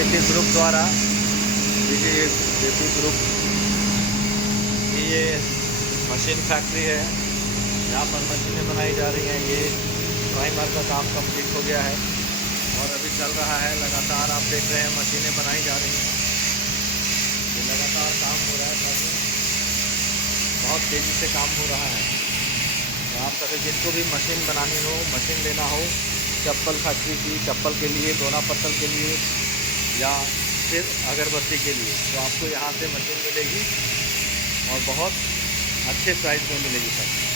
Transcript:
JP group द्वारा JP group की ये मशीन फैक्ट्री है। यहाँ पर मशीनें बनाई जा रही हैं। ये प्राइमर का काम कंप्लीट हो गया है और अभी चल रहा है लगातार। आप देख रहे हैं मशीनें बनाई जा रही हैं। ये लगातार काम हो रहा है, बहुत तेज़ी से काम हो रहा है। तो आप सभी जिनको भी मशीन बनानी हो, मशीन लेना हो चप्पल फैक्ट्री की, चप्पल के लिए, दोना पत्तल के लिए या फिर अगरबत्ती के लिए, तो आपको यहाँ से मशीन मिलेगी और बहुत अच्छे प्राइस में मिलेगी सर।